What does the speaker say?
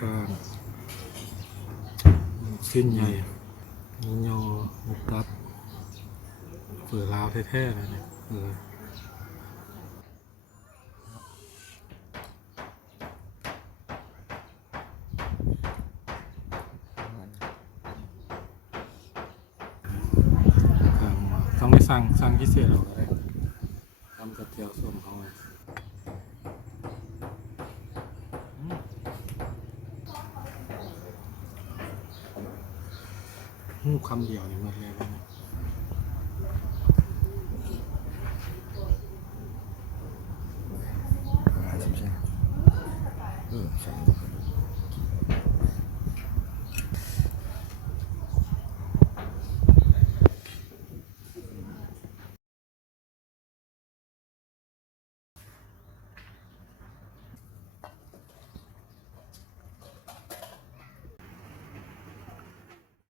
ข้างสิ้นใหญ่หมูยอหมูตับเปิดลาวแท้ๆเลยเนี่ยต้องไปสั่งพิเศษเอาเลยทำกับเจียวส้มเขาไงคำเดียวนี่หมดเลยนะใช่ใช่